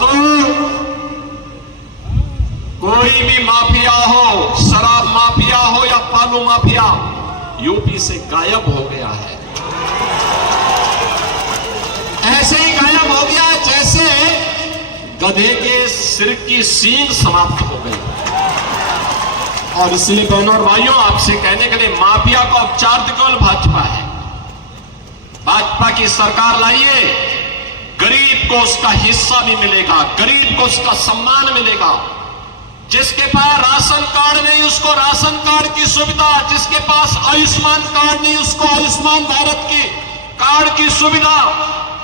दोस्तों, कोई भी माफिया हो, शराब माफिया हो या बालू माफिया, यूपी से गायब हो गया है। ऐसे ही गायब हो गया जैसे गधे के सिर की सींग समाप्त हो गई। और इसलिए बहनों और भाइयों, आपसे कहने के लिए, माफिया का उपचार केवल भाजपा है। भाजपा की सरकार लाइए, गरीब को उसका हिस्सा भी मिलेगा, गरीब को उसका सम्मान मिलेगा। जिसके पास राशन कार्ड नहीं उसको राशन कार्ड की सुविधा, जिसके पास आयुष्मान कार्ड नहीं उसको आयुष्मान भारत की कार्ड की सुविधा,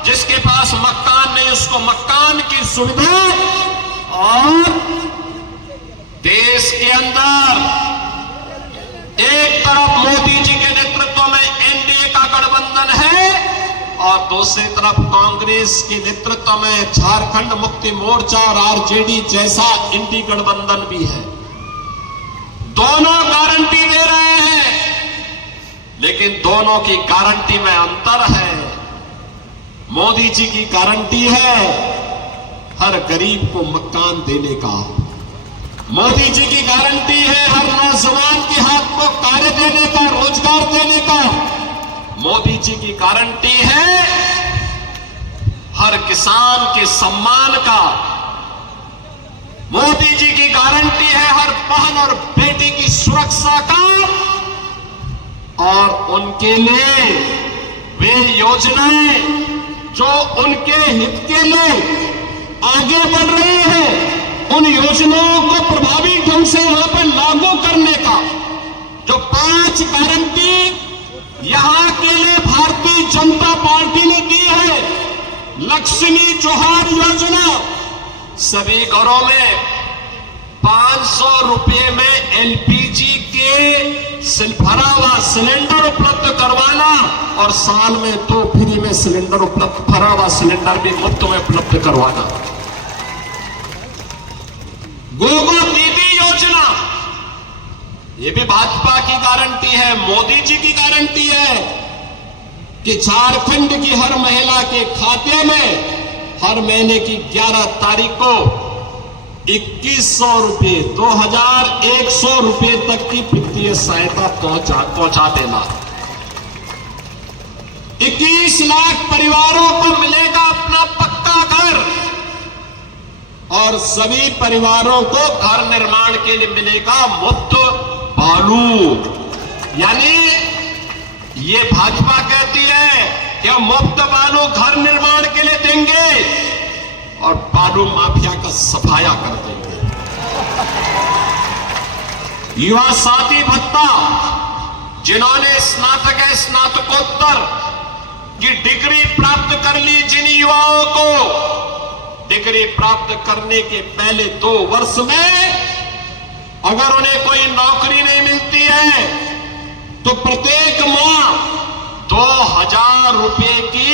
जिसके पास मकान नहीं उसको मकान की सुविधा। और देश के अंदर एक तरफ मोदी जी के नेतृत्व में एनडीए का गठबंधन है और दूसरी तरफ कांग्रेस के नेतृत्व में झारखंड मुक्ति मोर्चा और आरजेडी जैसा इंडी गठबंधन भी है। दोनों गारंटी दे रहे हैं, लेकिन दोनों की गारंटी में अंतर है। मोदी जी की गारंटी है हर गरीब को मकान देने का, मोदी जी की गारंटी है हर नौजवान के हाथ को कार्य देने का, रोजगार देने का। मोदी जी की गारंटी है हर किसान के सम्मान का। मोदी जी की गारंटी है हर बहन और बेटी की सुरक्षा का। और उनके लिए वे योजनाएं जो उनके हित के लिए आगे बढ़ रही हैं, उन योजनाओं को प्रभावी ढंग से यहां पर लागू करने का जो 5 गारंटी यहां के लिए भारतीय जनता पार्टी ने दी है। लक्ष्मी जोहार योजना, सभी घरों में 500 रुपए में एलपीजी के भरा हुआ सिलेंडर उपलब्ध करवाना और साल में 2 फ्री में सिलेंडर उपलब्ध, भरा हुआ सिलेंडर भी मुफ्त में उपलब्ध करवाना। गोगो दीदी योजना, ये भी भाजपा की गारंटी है, मोदी जी की गारंटी है कि झारखंड की हर महिला के खाते में हर महीने की 11 तारीख को 2100 रुपए, 2100 रुपए तक की वित्तीय सहायता पहुंचा देना। 21 लाख परिवारों को मिलेगा अपना पक्का घर और सभी परिवारों को घर निर्माण के लिए मिलेगा मुफ्त बालू। यानी ये भाजपा कहती है कि हम मुफ्त बालू घर निर्माण के लिए देंगे और बालू माफिया का सफाया कर देंगे। युवा साथी भत्ता, जिन्होंने स्नातक स्नातकोत्तर की डिग्री प्राप्त कर ली, जिन युवाओं को डिग्री प्राप्त करने के पहले 2 वर्ष में अगर उन्हें कोई नौकरी नहीं मिलती है तो प्रत्येक माह 2000 रुपए की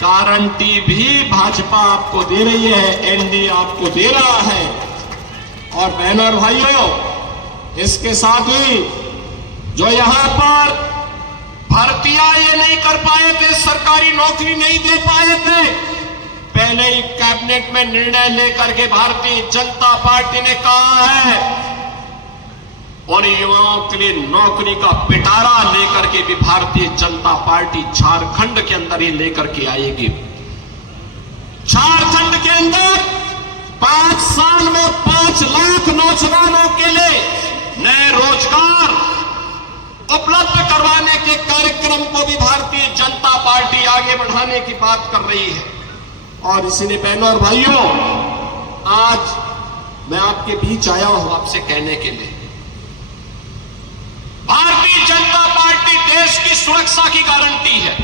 गारंटी भी भाजपा आपको दे रही है, एनडीए आपको दे रहा है। और बहनों और भाइयों, इसके साथ ही जो यहां पर भर्तियां ये नहीं कर पाए थे, सरकारी नौकरी नहीं दे पाए थे, पहले ही कैबिनेट में निर्णय लेकर के भारतीय जनता पार्टी ने कहा है उन युवाओं के लिए नौकरी का पिटारा लेकर के भी भारतीय जनता पार्टी झारखंड के अंदर ही लेकर के आएगी। झारखंड के अंदर 5 साल में 5 लाख नौजवानों के लिए नए रोजगार उपलब्ध करवाने के कार्यक्रम को भी भारतीय जनता पार्टी आगे बढ़ाने की बात कर रही है। और इसलिए बहनों और भाइयों, आज मैं आपके बीच आया हूं आपसे कहने के लिए, भारतीय जनता पार्टी देश की सुरक्षा की गारंटी है।